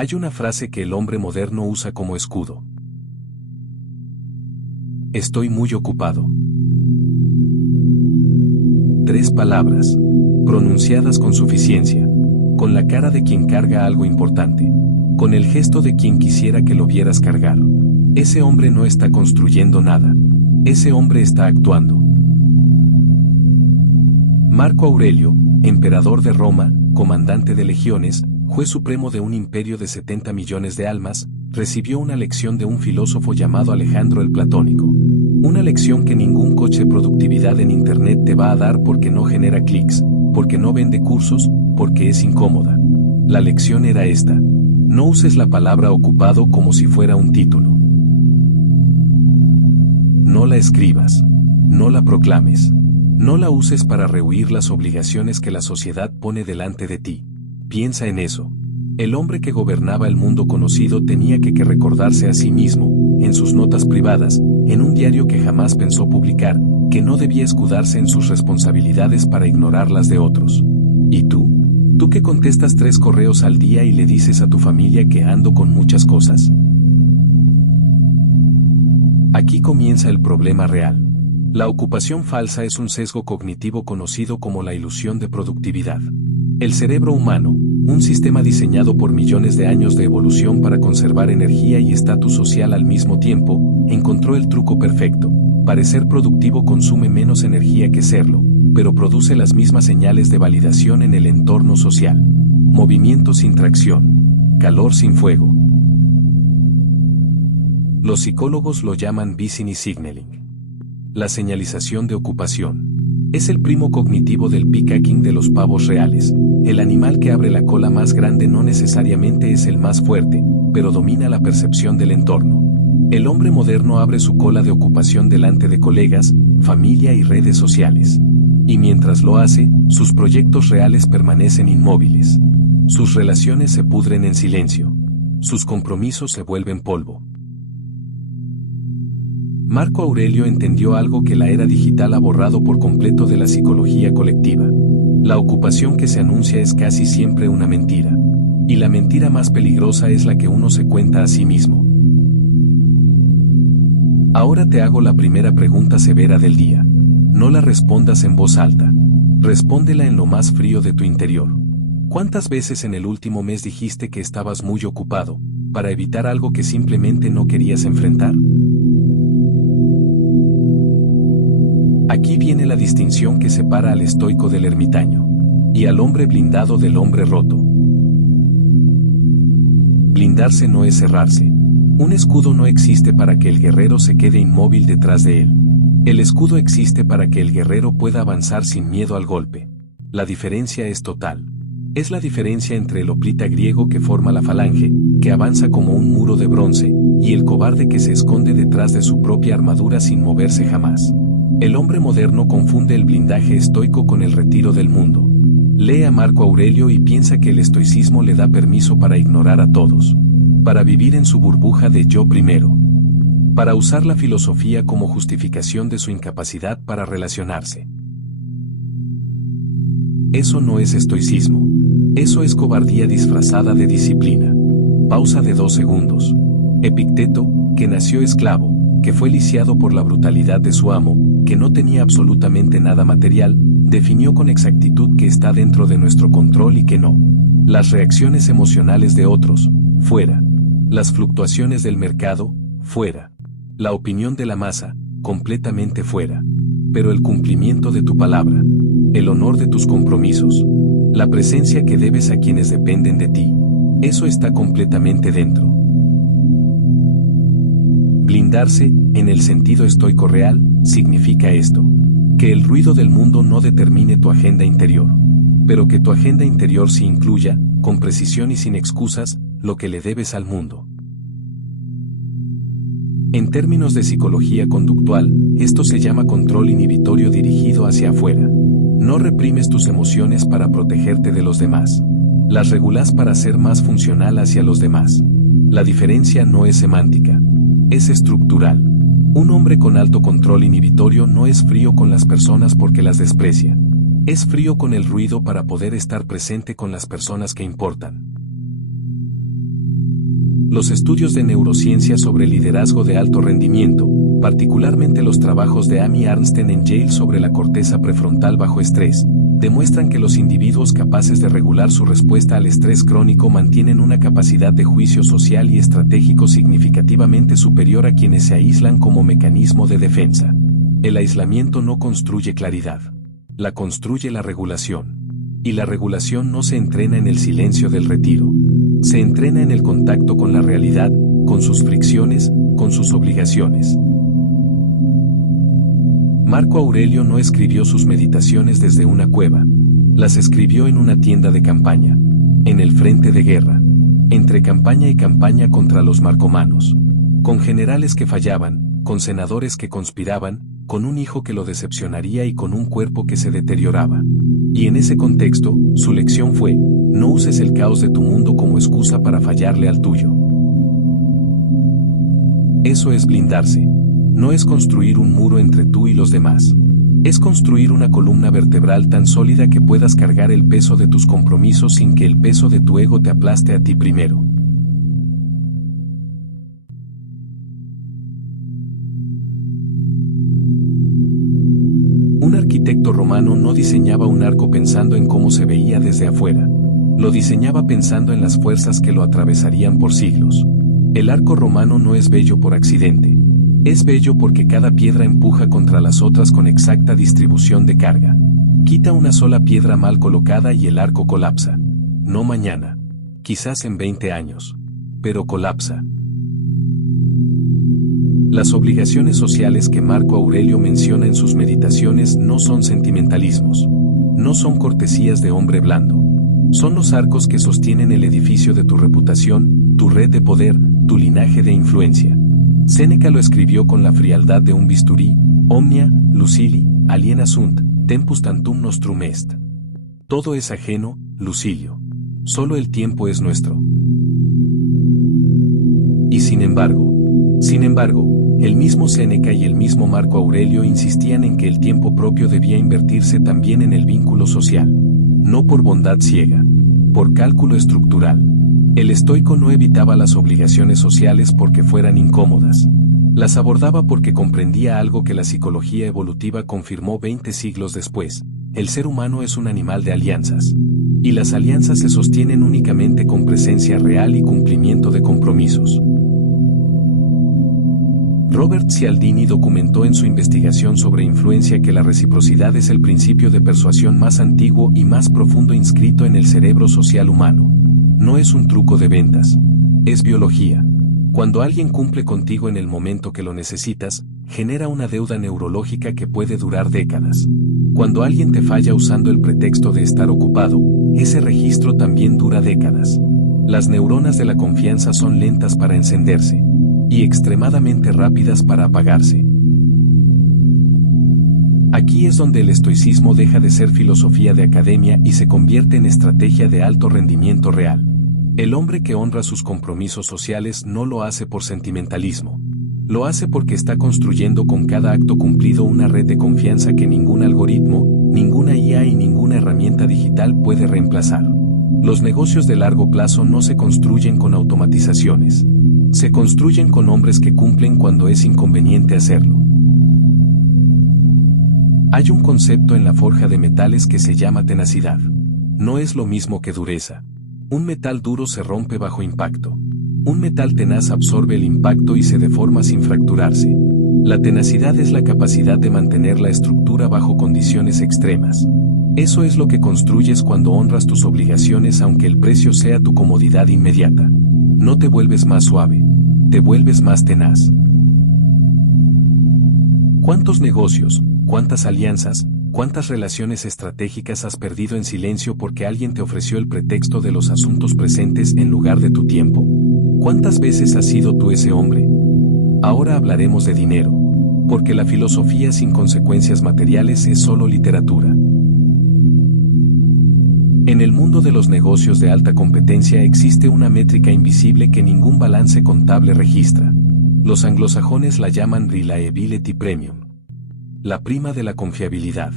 Hay una frase que el hombre moderno usa como escudo. Estoy muy ocupado. 3 palabras, pronunciadas con suficiencia, con la cara de quien carga algo importante, con el gesto de quien quisiera que lo vieras cargar. Ese hombre no está construyendo nada. Ese hombre está actuando. Marco Aurelio, emperador de Roma, comandante de legiones, juez supremo de un imperio de 70 millones de almas, recibió una lección de un filósofo llamado Alejandro el Platónico. Una lección que ningún coche de productividad en Internet te va a dar porque no genera clics, porque no vende cursos, porque es incómoda. La lección era esta: no uses la palabra ocupado como si fuera un título. No la escribas. No la proclames. No la uses para rehuir las obligaciones que la sociedad pone delante de ti. Piensa en eso. El hombre que gobernaba el mundo conocido tenía que recordarse a sí mismo, en sus notas privadas, en un diario que jamás pensó publicar, que no debía escudarse en sus responsabilidades para ignorar las de otros. ¿Y tú? ¿Tú que contestas 3 correos al día y le dices a tu familia que ando con muchas cosas? Aquí comienza el problema real. La ocupación falsa es un sesgo cognitivo conocido como la ilusión de productividad. El cerebro humano, un sistema diseñado por millones de años de evolución para conservar energía y estatus social al mismo tiempo, encontró el truco perfecto. Parecer productivo consume menos energía que serlo, pero produce las mismas señales de validación en el entorno social. Movimiento sin tracción. Calor sin fuego. Los psicólogos lo llaman business signaling. La señalización de ocupación. Es el primo cognitivo del peacocking de los pavos reales. El animal que abre la cola más grande no necesariamente es el más fuerte, pero domina la percepción del entorno. El hombre moderno abre su cola de ocupación delante de colegas, familia y redes sociales. Y mientras lo hace, sus proyectos reales permanecen inmóviles. Sus relaciones se pudren en silencio. Sus compromisos se vuelven polvo. Marco Aurelio entendió algo que la era digital ha borrado por completo de la psicología colectiva. La ocupación que se anuncia es casi siempre una mentira. Y la mentira más peligrosa es la que uno se cuenta a sí mismo. Ahora te hago la primera pregunta severa del día. No la respondas en voz alta. Respóndela en lo más frío de tu interior. ¿Cuántas veces en el último mes dijiste que estabas muy ocupado, para evitar algo que simplemente no querías enfrentar? Aquí viene la distinción que separa al estoico del ermitaño, y al hombre blindado del hombre roto. Blindarse no es cerrarse. Un escudo no existe para que el guerrero se quede inmóvil detrás de él. El escudo existe para que el guerrero pueda avanzar sin miedo al golpe. La diferencia es total. Es la diferencia entre el hoplita griego que forma la falange, que avanza como un muro de bronce, y el cobarde que se esconde detrás de su propia armadura sin moverse jamás. El hombre moderno confunde el blindaje estoico con el retiro del mundo. Lee a Marco Aurelio y piensa que el estoicismo le da permiso para ignorar a todos, para vivir en su burbuja de yo primero, para usar la filosofía como justificación de su incapacidad para relacionarse. Eso no es estoicismo. Eso es cobardía disfrazada de disciplina. Pausa de 2 segundos. Epicteto, que nació esclavo, que fue lisiado por la brutalidad de su amo, que no tenía absolutamente nada material, definió con exactitud que está dentro de nuestro control y que no. Las reacciones emocionales de otros, fuera. Las fluctuaciones del mercado, fuera. La opinión de la masa, completamente fuera. Pero el cumplimiento de tu palabra, el honor de tus compromisos, la presencia que debes a quienes dependen de ti, eso está completamente dentro. Blindarse, en el sentido estoico real, significa esto: que el ruido del mundo no determine tu agenda interior, pero que tu agenda interior sí incluya, con precisión y sin excusas, lo que le debes al mundo. En términos de psicología conductual, esto se llama control inhibitorio dirigido hacia afuera. No reprimes tus emociones para protegerte de los demás. Las regulas para ser más funcional hacia los demás. La diferencia no es semántica. Es estructural. Un hombre con alto control inhibitorio no es frío con las personas porque las desprecia. Es frío con el ruido para poder estar presente con las personas que importan. Los estudios de neurociencia sobre liderazgo de alto rendimiento, particularmente los trabajos de Amy Arnsten en Yale sobre la corteza prefrontal bajo estrés, demuestran que los individuos capaces de regular su respuesta al estrés crónico mantienen una capacidad de juicio social y estratégico significativamente superior a quienes se aíslan como mecanismo de defensa. El aislamiento no construye claridad. La construye la regulación. Y la regulación no se entrena en el silencio del retiro. Se entrena en el contacto con la realidad, con sus fricciones, con sus obligaciones. Marco Aurelio no escribió sus meditaciones desde una cueva. Las escribió en una tienda de campaña, en el frente de guerra, entre campaña y campaña contra los marcomanos, con generales que fallaban, con senadores que conspiraban, con un hijo que lo decepcionaría y con un cuerpo que se deterioraba. Y en ese contexto, su lección fue: no uses el caos de tu mundo como excusa para fallarle al tuyo. Eso es blindarse. No es construir un muro entre tú y los demás. Es construir una columna vertebral tan sólida que puedas cargar el peso de tus compromisos sin que el peso de tu ego te aplaste a ti primero. Un arquitecto romano no diseñaba un arco pensando en cómo se veía desde afuera. Lo diseñaba pensando en las fuerzas que lo atravesarían por siglos. El arco romano no es bello por accidente. Es bello porque cada piedra empuja contra las otras con exacta distribución de carga. Quita una sola piedra mal colocada y el arco colapsa. No mañana. Quizás en 20 años. Pero colapsa. Las obligaciones sociales que Marco Aurelio menciona en sus meditaciones no son sentimentalismos. No son cortesías de hombre blando. Son los arcos que sostienen el edificio de tu reputación, tu red de poder, tu linaje de influencia. Séneca lo escribió con la frialdad de un bisturí: omnia, Lucili, aliena sunt, tempus tantum nostrum est. Todo es ajeno, Lucilio. Solo el tiempo es nuestro. Y sin embargo, el mismo Séneca y el mismo Marco Aurelio insistían en que el tiempo propio debía invertirse también en el vínculo social. No por bondad ciega, por cálculo estructural. El estoico no evitaba las obligaciones sociales porque fueran incómodas. Las abordaba porque comprendía algo que la psicología evolutiva confirmó 20 siglos después: el ser humano es un animal de alianzas. Y las alianzas se sostienen únicamente con presencia real y cumplimiento de compromisos. Robert Cialdini documentó en su investigación sobre influencia que la reciprocidad es el principio de persuasión más antiguo y más profundo inscrito en el cerebro social humano. No es un truco de ventas. Es biología. Cuando alguien cumple contigo en el momento que lo necesitas, genera una deuda neurológica que puede durar décadas. Cuando alguien te falla usando el pretexto de estar ocupado, ese registro también dura décadas. Las neuronas de la confianza son lentas para encenderse y extremadamente rápidas para apagarse. Aquí es donde el estoicismo deja de ser filosofía de academia y se convierte en estrategia de alto rendimiento real. El hombre que honra sus compromisos sociales no lo hace por sentimentalismo. Lo hace porque está construyendo con cada acto cumplido una red de confianza que ningún algoritmo, ninguna IA y ninguna herramienta digital puede reemplazar. Los negocios de largo plazo no se construyen con automatizaciones. Se construyen con hombres que cumplen cuando es inconveniente hacerlo. Hay un concepto en la forja de metales que se llama tenacidad. No es lo mismo que dureza. Un metal duro se rompe bajo impacto. Un metal tenaz absorbe el impacto y se deforma sin fracturarse. La tenacidad es la capacidad de mantener la estructura bajo condiciones extremas. Eso es lo que construyes cuando honras tus obligaciones aunque el precio sea tu comodidad inmediata. No te vuelves más suave, te vuelves más tenaz. ¿Cuántos negocios, cuántas alianzas, cuántas relaciones estratégicas has perdido en silencio porque alguien te ofreció el pretexto de los asuntos presentes en lugar de tu tiempo? ¿Cuántas veces has sido tú ese hombre? Ahora hablaremos de dinero, porque la filosofía sin consecuencias materiales es solo literatura. En el mundo de los negocios de alta competencia existe una métrica invisible que ningún balance contable registra. Los anglosajones la llaman Reliability Premium. La prima de la confiabilidad.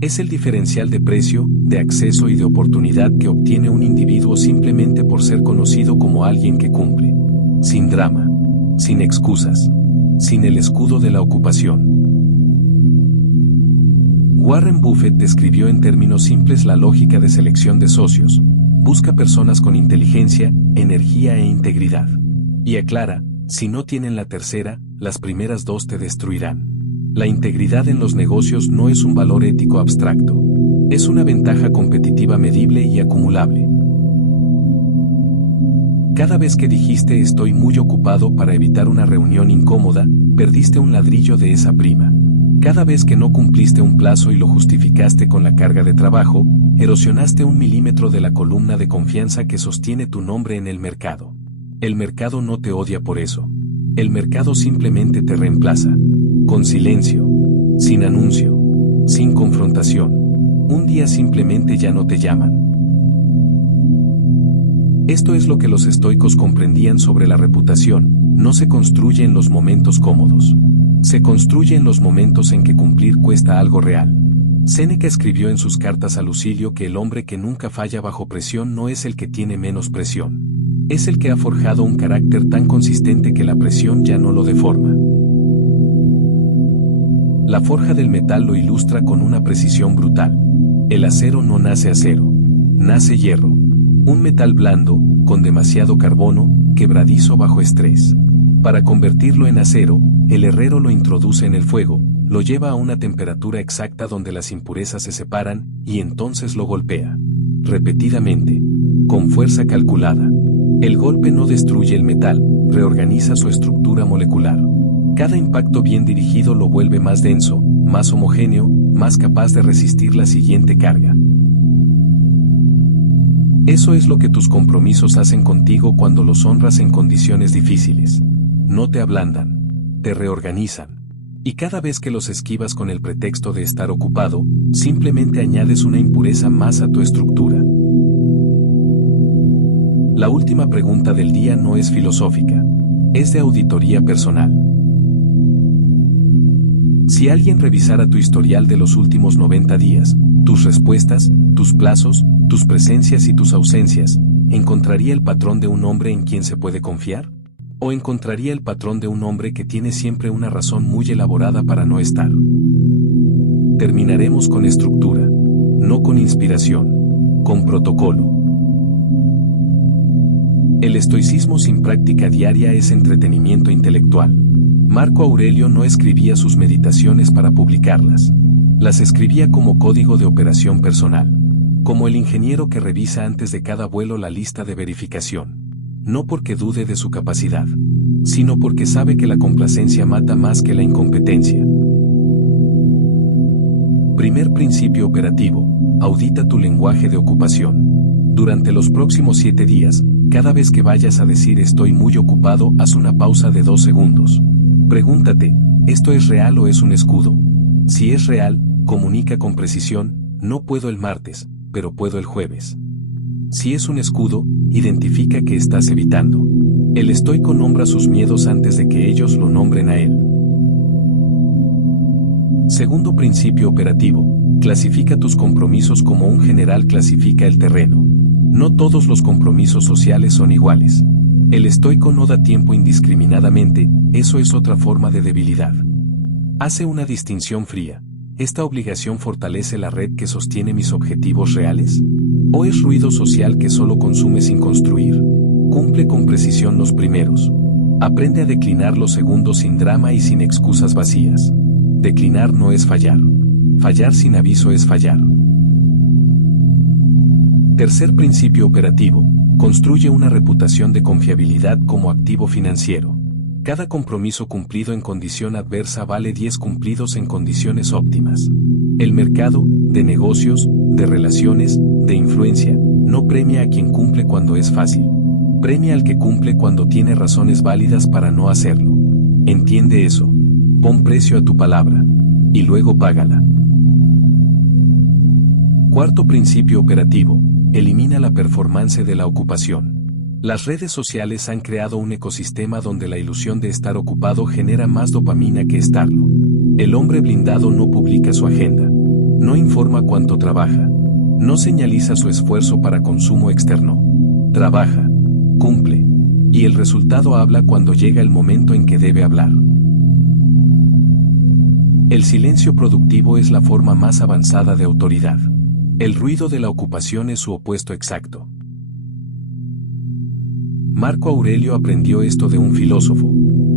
Es el diferencial de precio, de acceso y de oportunidad que obtiene un individuo simplemente por ser conocido como alguien que cumple. sin drama, sin excusas, sin el escudo de la ocupación. Warren Buffett describió en términos simples la lógica de selección de socios: busca personas con inteligencia, energía e integridad. Y aclara, si no tienen la tercera, las primeras dos te destruirán. La integridad en los negocios no es un valor ético abstracto. Es una ventaja competitiva medible y acumulable. Cada vez que dijiste estoy muy ocupado para evitar una reunión incómoda, perdiste un ladrillo de esa prima. Cada vez que no cumpliste un plazo y lo justificaste con la carga de trabajo, erosionaste 1 milímetro de la columna de confianza que sostiene tu nombre en el mercado. El mercado no te odia por eso. El mercado simplemente te reemplaza. Con silencio. Sin anuncio. Sin confrontación. Un día simplemente ya no te llaman. Esto es lo que los estoicos comprendían sobre la reputación: no se construye en los momentos cómodos. Se construye en los momentos en que cumplir cuesta algo real. Séneca escribió en sus cartas a Lucilio que el hombre que nunca falla bajo presión no es el que tiene menos presión. Es el que ha forjado un carácter tan consistente que la presión ya no lo deforma. La forja del metal lo ilustra con una precisión brutal. El acero no nace acero, nace hierro. Un metal blando, con demasiado carbono, quebradizo bajo estrés. Para convertirlo en acero, el herrero lo introduce en el fuego, lo lleva a una temperatura exacta donde las impurezas se separan, y entonces lo golpea. Repetidamente. Con fuerza calculada. El golpe no destruye el metal, reorganiza su estructura molecular. Cada impacto bien dirigido lo vuelve más denso, más homogéneo, más capaz de resistir la siguiente carga. Eso es lo que tus compromisos hacen contigo cuando los honras en condiciones difíciles. No te ablandan, te reorganizan. Y cada vez que los esquivas con el pretexto de estar ocupado, simplemente añades una impureza más a tu estructura. La última pregunta del día no es filosófica, es de auditoría personal. Si alguien revisara tu historial de los últimos 90 días, tus respuestas, tus plazos, tus presencias y tus ausencias, ¿encontraría el patrón de un hombre en quien se puede confiar? ¿O encontraría el patrón de un hombre que tiene siempre una razón muy elaborada para no estar? Terminaremos con estructura, no con inspiración, con protocolo. El estoicismo sin práctica diaria es entretenimiento intelectual. Marco Aurelio no escribía sus meditaciones para publicarlas. Las escribía como código de operación personal. Como el ingeniero que revisa antes de cada vuelo la lista de verificación. No porque dude de su capacidad, sino porque sabe que la complacencia mata más que la incompetencia. Primer principio operativo: audita tu lenguaje de ocupación. Durante los próximos 7 días, cada vez que vayas a decir estoy muy ocupado, haz una pausa de 2 segundos. Pregúntate, ¿esto es real o es un escudo? Si es real, comunica con precisión, no puedo el martes, pero puedo el jueves. Si es un escudo, identifica que estás evitando. El estoico nombra sus miedos antes de que ellos lo nombren a él. Segundo principio operativo: clasifica tus compromisos como un general clasifica el terreno. No todos los compromisos sociales son iguales. El estoico no da tiempo indiscriminadamente, eso es otra forma de debilidad. Hace una distinción fría. ¿Esta obligación fortalece la red que sostiene mis objetivos reales? ¿O es ruido social que solo consume sin construir? Cumple con precisión los primeros. Aprende a declinar los segundos sin drama y sin excusas vacías. Declinar no es fallar. Fallar sin aviso es fallar. Tercer principio operativo: construye una reputación de confiabilidad como activo financiero. Cada compromiso cumplido en condición adversa vale 10 cumplidos en condiciones óptimas. El mercado, de negocios, de relaciones, de influencia, no premia a quien cumple cuando es fácil. Premia al que cumple cuando tiene razones válidas para no hacerlo. Entiende eso. Pon precio a tu palabra. Y luego págala. Cuarto principio operativo: elimina la performance de la ocupación. Las redes sociales han creado un ecosistema donde la ilusión de estar ocupado genera más dopamina que estarlo. El hombre blindado no publica su agenda. No informa cuánto trabaja. No señaliza su esfuerzo para consumo externo. Trabaja. Cumple. Y el resultado habla cuando llega el momento en que debe hablar. El silencio productivo es la forma más avanzada de autoridad. El ruido de la ocupación es su opuesto exacto. Marco Aurelio aprendió esto de un filósofo.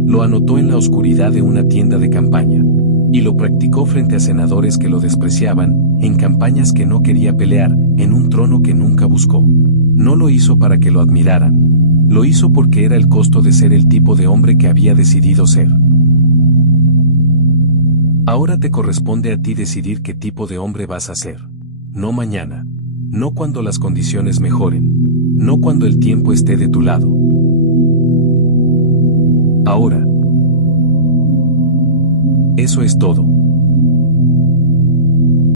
Lo anotó en la oscuridad de una tienda de campaña. Y lo practicó frente a senadores que lo despreciaban, en campañas que no quería pelear, en un trono que nunca buscó. No lo hizo para que lo admiraran. Lo hizo porque era el costo de ser el tipo de hombre que había decidido ser. Ahora te corresponde a ti decidir qué tipo de hombre vas a ser. No mañana. No cuando las condiciones mejoren. No cuando el tiempo esté de tu lado. Ahora. Eso es todo.